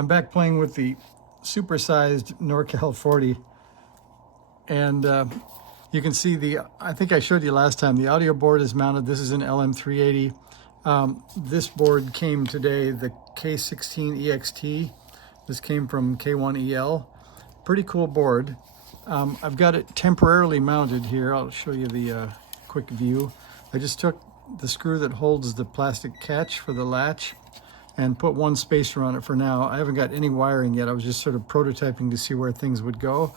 I'm back playing with the supersized NorCal 40, and you can see I think I showed you last time, the audio board is mounted. This is an LM380. This board came today, the K16 EXT. This came from K1EL. Pretty cool board. I've got it temporarily mounted here. I'll show you the quick view. I just took the screw that holds the plastic catch for the latch and put one spacer on it for now. I haven't got any wiring yet. I was just sort of prototyping to see where things would go.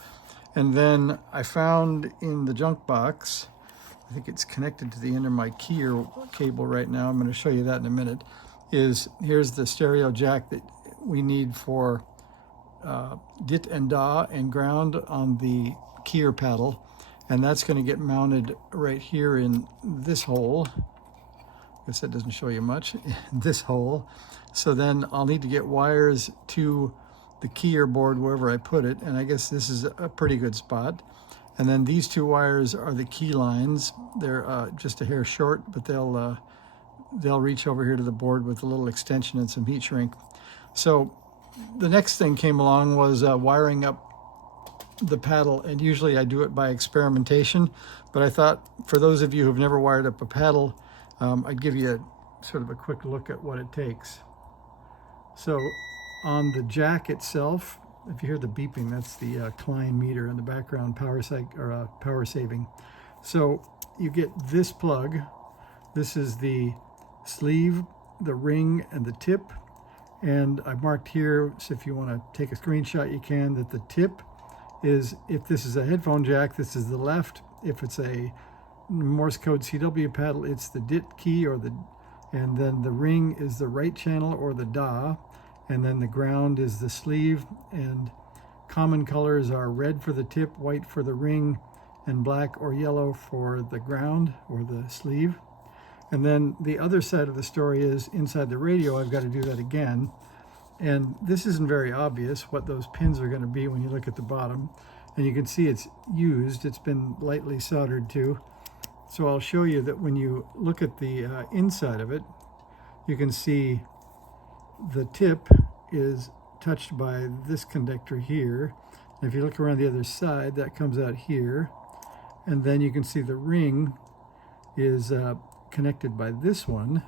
And then I found in the junk box, I think it's connected to the end of my keyer cable right now. I'm going to show you that in a minute. Here's the stereo jack that we need for dit and da and ground on the keyer paddle. And that's going to get mounted right here in this hole. I guess that doesn't show you much. This hole. So then I'll need to get wires to the keyer board wherever I put it, and I guess this is a pretty good spot. And then these two wires are the key lines. They're just a hair short, but they'll reach over here to the board with a little extension and some heat shrink. So the next thing came along was wiring up the paddle, and usually I do it by experimentation, but I thought for those of you who've never wired up a paddle, I'd give you sort of a quick look at what it takes. So on the jack itself, if you hear the beeping, that's the Klein meter in the background, power saving. So you get this plug. This is the sleeve, the ring, and the tip. And I've marked here, so if you want to take a screenshot, you can, that the tip is, if this is a headphone jack, this is the left. If it's a Morse code CW paddle, it's the dit key, and then the ring is the right channel or the da, and then the ground is the sleeve. And common colors are red for the tip, white for the ring, and black or yellow for the ground or the sleeve. And then the other side of the story is inside the radio, I've got to do that again. And this isn't very obvious what those pins are going to be when you look at the bottom. And you can see it's used, it's been lightly soldered to. So I'll show you that when you look at the inside of it, you can see the tip is touched by this conductor here. And if you look around the other side, that comes out here. And then you can see the ring is connected by this one.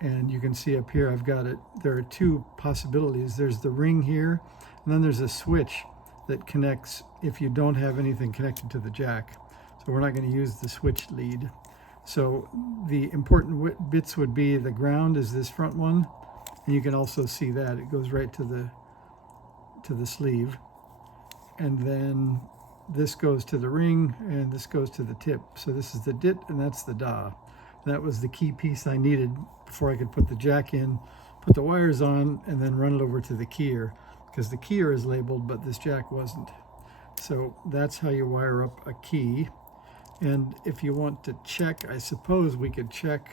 And you can see up here, I've got it. There are two possibilities. There's the ring here, and then there's a switch that connects if you don't have anything connected to the jack. So we're not going to use the switch lead. So the important bits would be the ground is this front one, and you can also see that it goes right to the sleeve. And then this goes to the ring, and this goes to the tip. So this is the dit, and that's the da. That was the key piece I needed before I could put the jack in, put the wires on, and then run it over to the keyer, because the keyer is labeled, but this jack wasn't. So that's how you wire up a key. And if you want to check, I suppose we could check.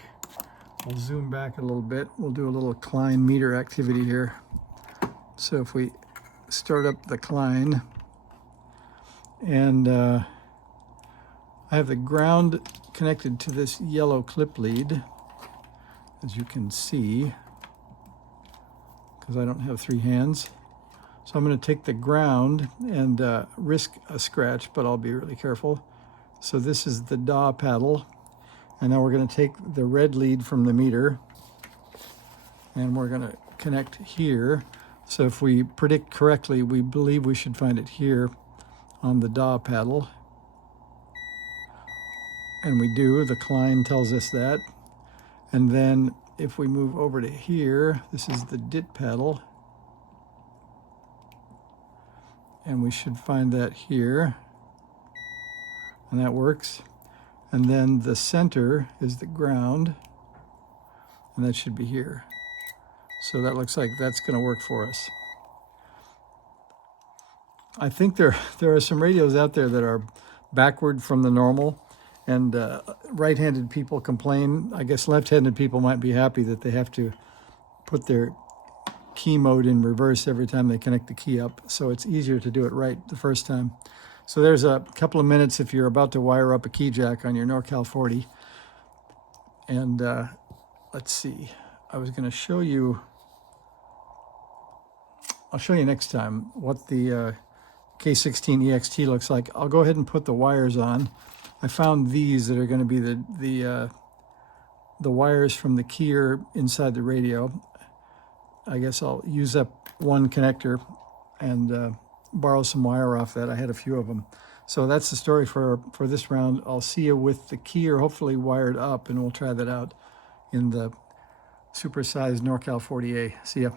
I'll zoom back a little bit. We'll do a little Klein meter activity here. So if we start up the Klein, and I have the ground connected to this yellow clip lead, as you can see, because I don't have three hands. So I'm going to take the ground and risk a scratch, but I'll be really careful. So this is the da paddle, and now we're going to take the red lead from the meter, and we're going to connect here. So if we predict correctly, we believe we should find it here on the da paddle. And we do, the Klein tells us that. And then if we move over to here, this is the dit paddle. And we should find that here. And that works. And then the center is the ground. And that should be here. So that looks like that's going to work for us. I think there are some radios out there that are backward from the normal. And right-handed people complain. I guess left-handed people might be happy that they have to put their key mode in reverse every time they connect the key up. So it's easier to do it right the first time. So there's a couple of minutes if you're about to wire up a key jack on your NorCal 40. And let's see. I was going to show you I'll show you next time what the K16 EXT looks like. I'll go ahead and put the wires on. I found these that are going to be the wires from the keyer inside the radio. I guess I'll use up one connector and borrow some wire off that. I had a few of them. So that's the story for this round. I'll see you with the keyer hopefully wired up, and we'll try that out in the Supersized NorCal 40A. See ya.